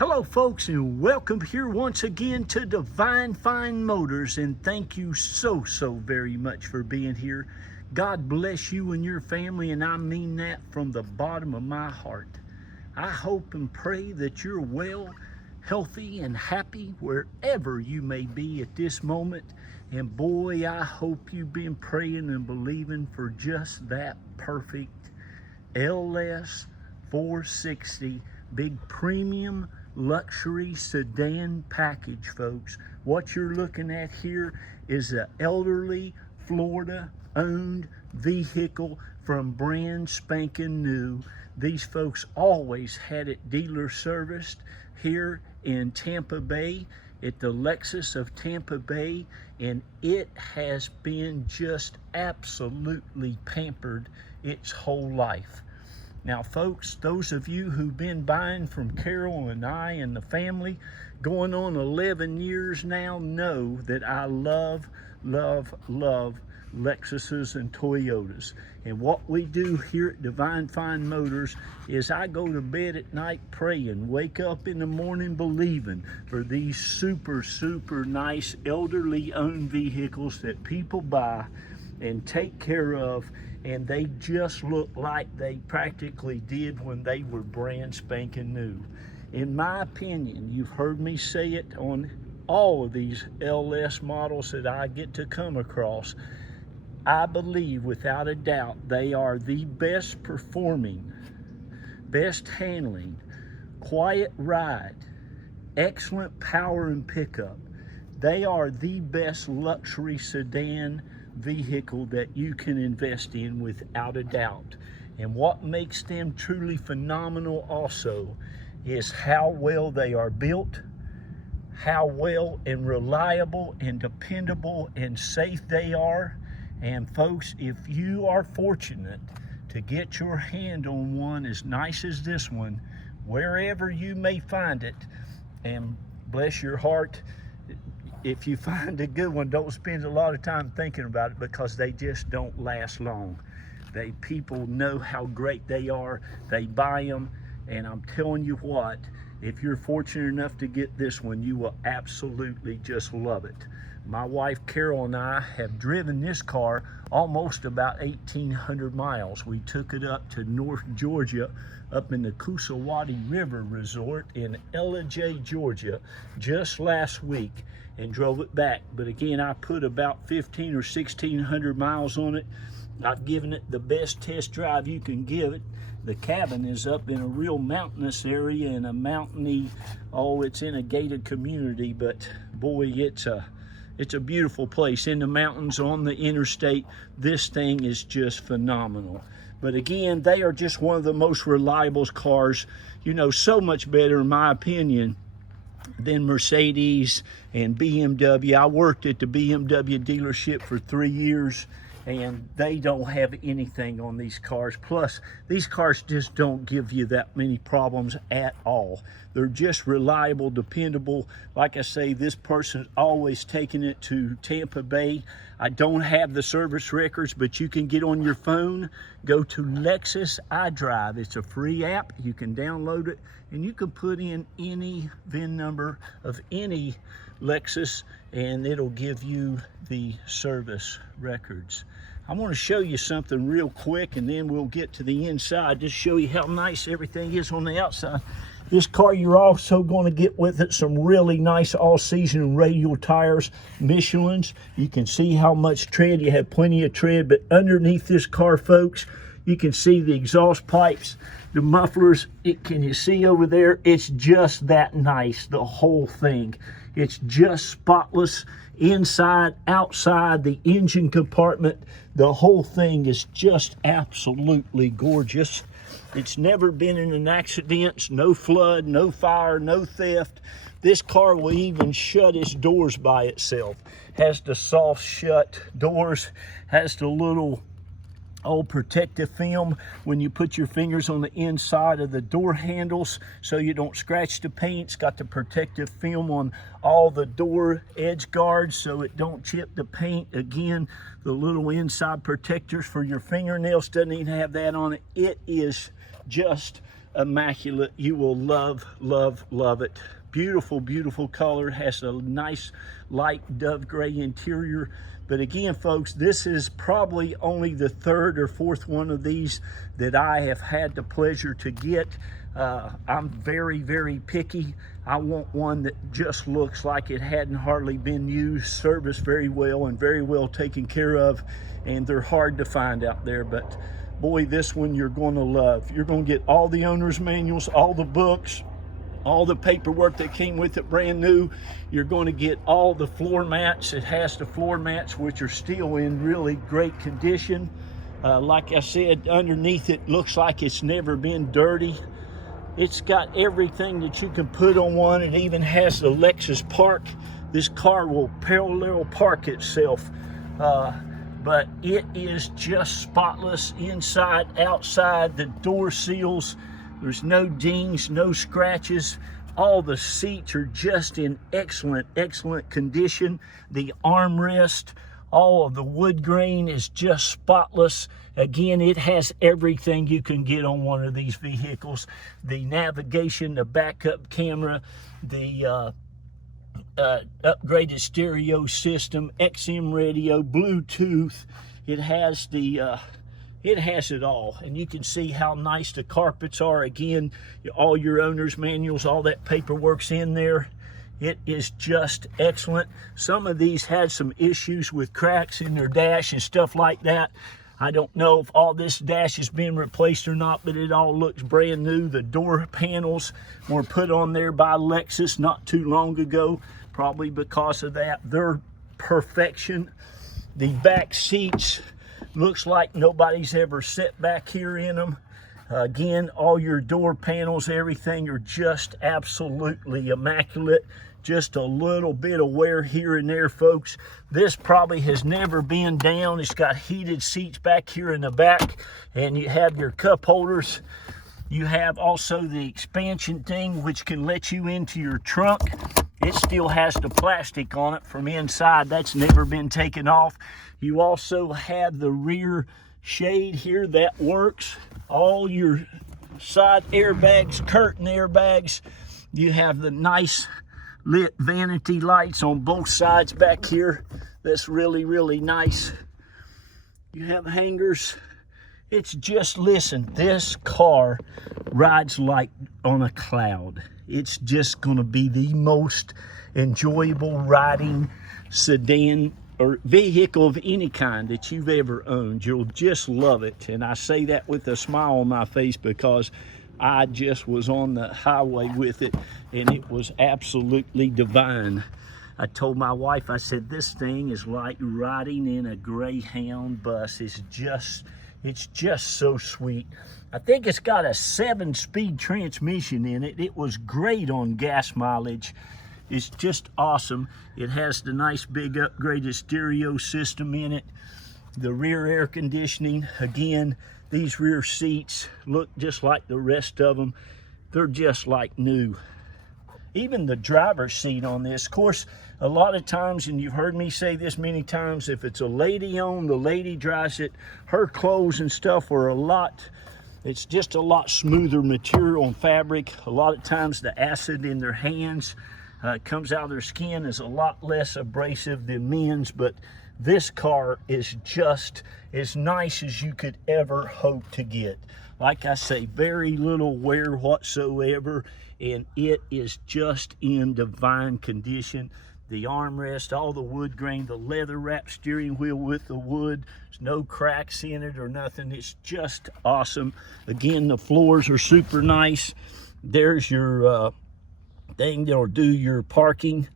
Hello folks, and welcome here once again to Divine Fine Motors, and thank you so very much for being here. God bless you and your family, and I mean that from the bottom of my heart. I hope and pray that you're well, healthy, and happy wherever you may be at this moment. And boy, I hope you've been praying and believing for just that perfect LS460 big premium luxury sedan package, folks. What you're looking at here is an elderly Florida owned vehicle from brand spanking new. These folks always had it dealer serviced here in Tampa Bay at the Lexus of Tampa Bay, and it has been just absolutely pampered its whole life. Now folks, those of you who've been buying from Carol and I and the family going on 11 years now know that I love Lexuses and Toyotas. And what we do here at Divine Fine Motors is I go to bed at night praying, wake up in the morning believing for these super nice elderly owned vehicles that people buy and take care of, and they just look like they practically did when they were brand spanking new. In my opinion, you've heard me say it on all of these LS models that I get to come across, I believe without a doubt they are the best performing, best handling, quiet ride, excellent power and pickup. They are the best luxury sedan vehicle that you can invest in without a doubt. And what makes them truly phenomenal also is how well they are built, how well and reliable and dependable and safe they are. And folks, if you are fortunate to get your hand on one as nice as this one, wherever you may find it, and bless your heart, if you find a good one, don't spend a lot of time thinking about it, because they just don't last long. People know how great they are. They buy them, and I'm telling you what, if you're fortunate enough to get this one, you will absolutely just love it. My wife Carol and I have driven this car almost about 1,800 miles. We took it up to North Georgia, up in the Coosawhattie River Resort in Ellijay, Georgia, just last week, and drove it back. But again, I put about 1,500 or 1,600 miles on it. I've given it the best test drive you can give it. The cabin is up in a real mountainous area, in a mountainy, it's in a gated community, but boy, it's a beautiful place in the mountains on the interstate. This thing is just phenomenal. But again, they are just one of the most reliable cars, you know, so much better in my opinion than Mercedes and BMW. I worked at the BMW dealership for 3 years, and they don't have anything on these cars. Plus, these cars just don't give you that many problems at all. They're just reliable, dependable. Like I say, this person's always taking it to Tampa Bay. I don't have the service records, but you can get on your phone, go to Lexus iDrive. It's a free app. You can download it, and you can put in any VIN number of any Lexus, and it'll give you the service records. I want to show you something real quick, and then we'll get to the inside, just show you how nice everything is on the outside. This car, you're also going to get with it some really nice all-season radial tires, Michelin's. You can see how much tread. You have plenty of tread, but underneath this car, folks, you can see the exhaust pipes, the mufflers. Can you see over there? It's just that nice, the whole thing. It's just spotless inside, outside, the engine compartment. The whole thing is just absolutely gorgeous. It's never been in an accident, no flood, no fire, no theft. This car will even shut its doors by itself. Has the soft shut doors, has the little protective film when you put your fingers on the inside of the door handles so you don't scratch the paint. It's got the protective film on all the door edge guards so it don't chip the paint. Again, the little inside protectors for your fingernails doesn't even have that on it. It is just immaculate. You will love, love, love it. Beautiful, beautiful color. Has a nice light dove gray interior. But again, folks, this is probably only the third or fourth one of these that I have had the pleasure to get. I'm very, very picky. I want one that just looks like it hadn't hardly been used, serviced very well, and very well taken care of. And they're hard to find out there, but boy, this one you're going to love. You're going to get all the owner's manuals, all the books, all the paperwork that came with it brand new. You're going to get all the floor mats. It has the floor mats, which are still in really great condition. Like I said, underneath it looks like it's never been dirty. It's got everything that you can put on one. It even has the Lexus park. This car will parallel park itself. But it is just spotless inside, outside. The door seals, there's no dings, no scratches. All the seats are just in excellent, excellent condition. The armrest, all of the wood grain is just spotless. Again, it has everything you can get on one of these vehicles. The navigation, the backup camera, the upgraded stereo system, XM radio, Bluetooth. It has it all, and you can see how nice the carpets are. Again, all your owner's manuals, all that paperwork's in there. It is just excellent. Some of these had some issues with cracks in their dash and stuff like that. I don't know if all this dash has been replaced or not, but it all looks brand new. The door panels were put on there by Lexus not too long ago, probably because of that. They're perfection. The back seats looks like nobody's ever sat back here in them. Again, all your door panels, everything are just absolutely immaculate. Just a little bit of wear here and there, folks. This probably has never been down. It's got heated seats back here in the back, and you have your cup holders. You have also the expansion thing, which can let you into your trunk. It still has the plastic on it from inside. That's never been taken off. You also have the rear shade here that works. All your side airbags, curtain airbags. You have the nice lit vanity lights on both sides back here. That's really, really nice. You have hangers. It's just, listen, this car rides like on a cloud. It's just going to be the most enjoyable riding sedan or vehicle of any kind that you've ever owned. You'll just love it. And I say that with a smile on my face because I just was on the highway with it, and it was absolutely divine. I told my wife, I said, this thing is like riding in a Greyhound bus. It's just so sweet. I think it's got a 7-speed transmission in it. It was great on gas mileage. It's just awesome. It has the nice big upgraded stereo system in it. The rear air conditioning, again, these rear seats look just like the rest of them. They're just like new. Even the driver's seat on this, of course, a lot of times, and you've heard me say this many times, if it's a lady owned, the lady drives it, her clothes and stuff are it's just a lot smoother material and fabric. A lot of times the acid in their hands comes out of their skin is a lot less abrasive than men's, but this car is just as nice as you could ever hope to get. Like I say, very little wear whatsoever, and it is just in divine condition. The armrest, all the wood grain, the leather wrapped steering wheel with the wood. There's no cracks in it or nothing. It's just awesome. Again, the floors are super nice. There's your thing that'll do your parking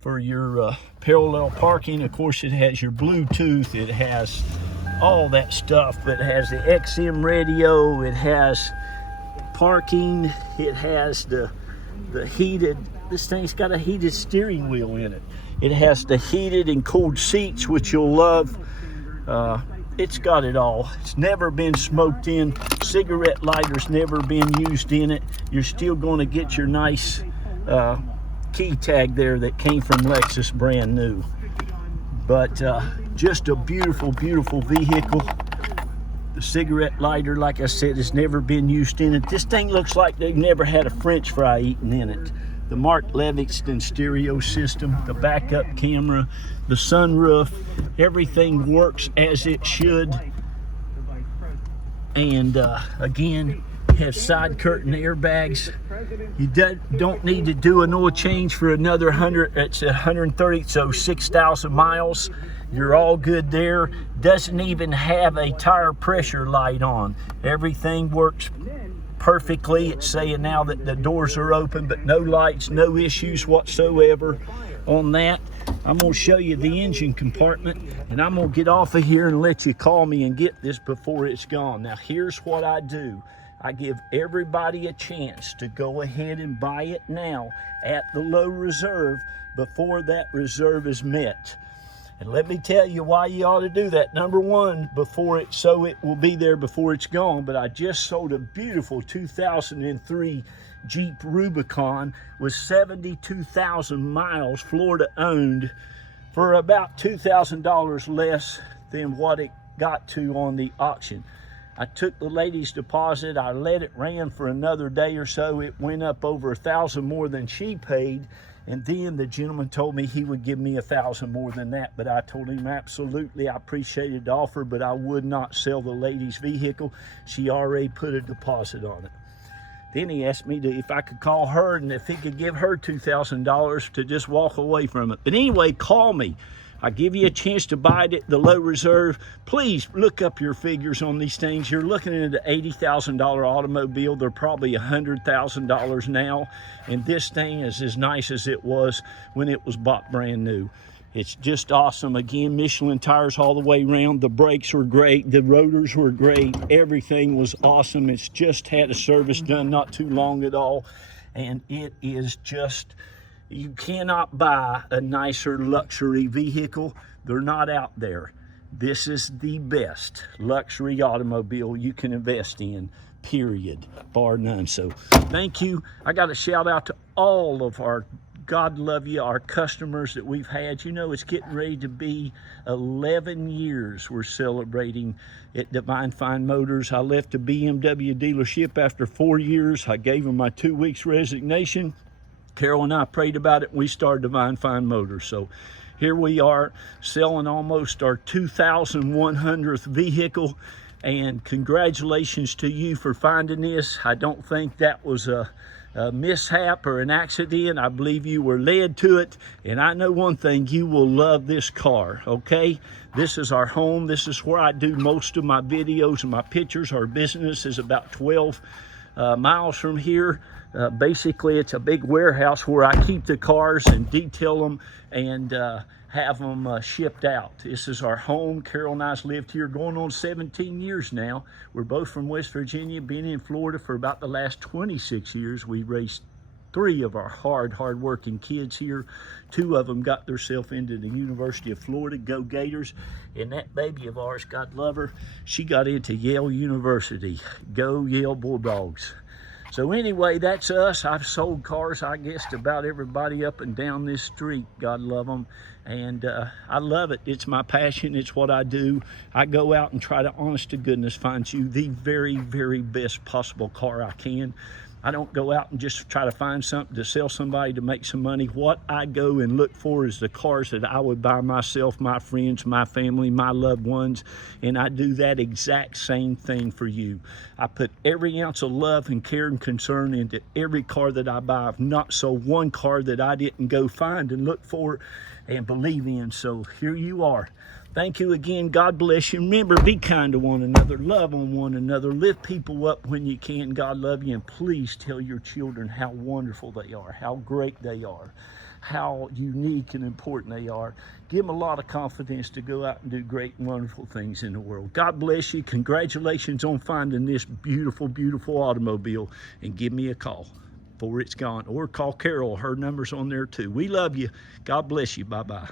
for your parallel parking. Of course, it has your Bluetooth. It has all that stuff, but it has the XM radio. It has parking. It has the heated, this thing's got a heated steering wheel in it. It has the heated and cooled seats, which you'll love. It's got it all. It's never been smoked in. Cigarette lighter's never been used in it. You're still going to get your nice key tag there that came from Lexus, brand new. But just a beautiful, beautiful vehicle. The cigarette lighter, like I said, has never been used in it. This thing looks like they've never had a French fry eaten in it. The Mark Livingston stereo system, the backup camera, the sunroof, everything works as it should. And again, have side curtain airbags. You don't need to do an oil change for another 130, so 6,000 miles. You're all good there. Doesn't even have a tire pressure light on. Everything works perfectly. It's saying now that the doors are open, but no lights, no issues whatsoever on that. I'm gonna show you the engine compartment, and I'm gonna get off of here and let you call me and get this before it's gone. Now here's what I do. I give everybody a chance to go ahead and buy it now at the low reserve before that reserve is met. And let me tell you why you ought to do that. Number one, so it will be there before it's gone. But I just sold a beautiful 2003 Jeep Rubicon with 72,000 miles, Florida owned, for about $2,000 less than what it got to on the auction. I took the lady's deposit, I let it ran for another day or so. It went up over $1,000 more than she paid. And then the gentleman told me he would give me $1,000 more than that, but I told him absolutely I appreciated the offer, but I would not sell the lady's vehicle. She already put a deposit on it. Then he asked me if I could call her and if he could give her $2,000 to just walk away from it. But anyway, call me. I give you a chance to buy it at the low reserve. Please look up your figures on these things. You're looking at an $80,000 automobile. They're probably $100,000 now. And this thing is as nice as it was when it was bought brand new. It's just awesome. Again, Michelin tires all the way around. The brakes were great. The rotors were great. Everything was awesome. It's just had a service done not too long at all. And it is just... You cannot buy a nicer luxury vehicle. They're not out there. This is the best luxury automobile you can invest in, period, bar none. So thank you. I got a shout out to all of our, God love you, our customers that we've had. You know, it's getting ready to be 11 years we're celebrating at Divine Fine Motors. I left a BMW dealership after 4 years. I gave them my 2 weeks resignation. Carol and I prayed about it, and we started Divine Fine Motors. So here we are selling almost our 2,100th vehicle, and congratulations to you for finding this. I don't think that was a mishap or an accident. I believe you were led to it, and I know one thing, you will love this car, okay? This is our home. This is where I do most of my videos and my pictures. Our business is about 12 miles from here. Basically, it's a big warehouse where I keep the cars and detail them and have them shipped out. This is our home. Carol and I's lived here going on 17 years now. We're both from West Virginia, been in Florida for about the last 26 years. We raised 3 of our hard-working kids here. 2 of them got themselves into the University of Florida, go Gators. And that baby of ours, God love her, she got into Yale University. Go Yale Bulldogs. So anyway, that's us. I've sold cars, I guess, to about everybody up and down this street. God love them. And I love it. It's my passion. It's what I do. I go out and try to, honest to goodness, find you the very, very best possible car I can. I don't go out and just try to find something to sell somebody to make some money. What I go and look for is the cars that I would buy myself, my friends, my family, my loved ones, and I do that exact same thing for you. I put every ounce of love and care and concern into every car that I buy. I've not sold one car that I didn't go find and look for and believe in. So here you are. Thank you again. God bless you. Remember, be kind to one another. Love on one another. Lift people up when you can. God love you. And please tell your children how wonderful they are, how great they are, how unique and important they are. Give them a lot of confidence to go out and do great and wonderful things in the world. God bless you. Congratulations on finding this beautiful, beautiful automobile. And give me a call before it's gone. Or call Carol. Her number's on there too. We love you. God bless you. Bye-bye.